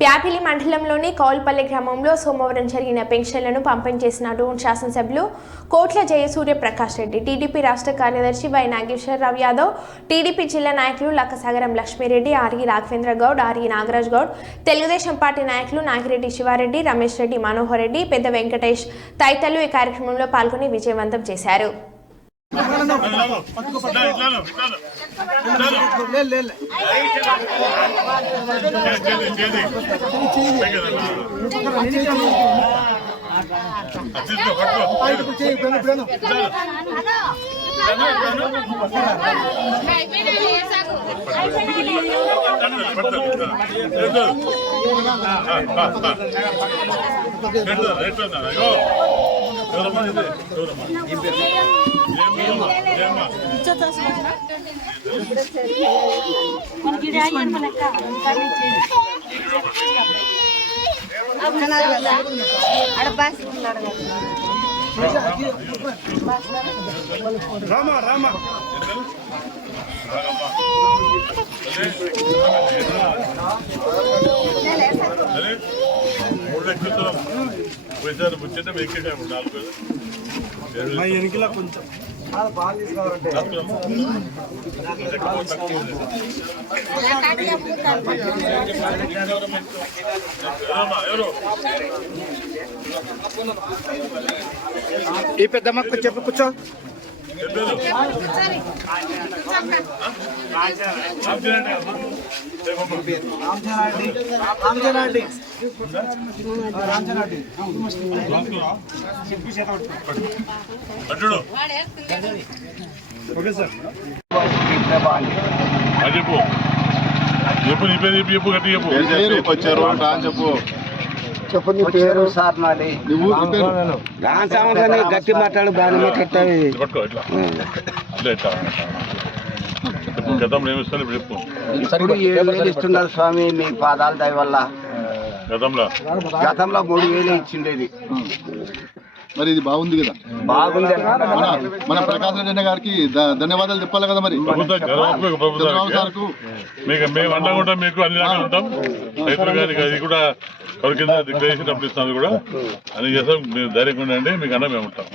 ప్యాపిలి మండలంలోని కౌల్పల్లి గ్రామంలో సోమవారం జరిగిన పెన్షన్లను పంపిణీ చేసిన డోన్ శాసనసభ్యులు కోట్ల జయసూర్య ప్రకాష్ రెడ్డి, టీడీపీ రాష్ట్ర కార్యదర్శి వై నాగేశ్వరరావు యాదవ్, టీడీపీ జిల్లా నాయకులు Lakkasagaram Lakshmireddy, R E Raghavendra Goud, R E Nagaraj Goud, Telugu Desam party నాయకులు నాగిరెడ్డి శివారెడ్డి, రమేష్ రెడ్డి, మనోహర్ రెడ్డి, పెద్ద వెంకటేష్ తదితరులు ఈ కార్యక్రమంలో పాల్గొని విజయవంతం చేశారు. రామా రామా ఎనికిలా కొంచెం బాగా తీసుకోవాలంటే ఈ పెద్దమ్మ చెప్పు కూర్చో. చెప్పు పేరు సార్ నాది గట్టి మాట్లాడు బాగా ఇస్తున్నారు స్వామి, మీ పాదాలు దయ వల్ల. గతంలో 3000 ఇచ్చిండేది. మరి ఇది బాగుంది కదా, బాగుంది. మన ప్రకాశ్ రెడ్డి గారికి ధన్యవాదాలు చెప్పాలి కదా. మరి మేము అండగా మీకు అన్ని రకాలు ఉంటాం. రైతులు గారికి అది కూడా ఎవరి కింద డిక్లరేషన్ అప్పుడు ఇస్తాను కూడా అని చేస్తాం. మీరు ధైర్యంగా ఉండండి, మీకు అన్న మేము ఉంటాం.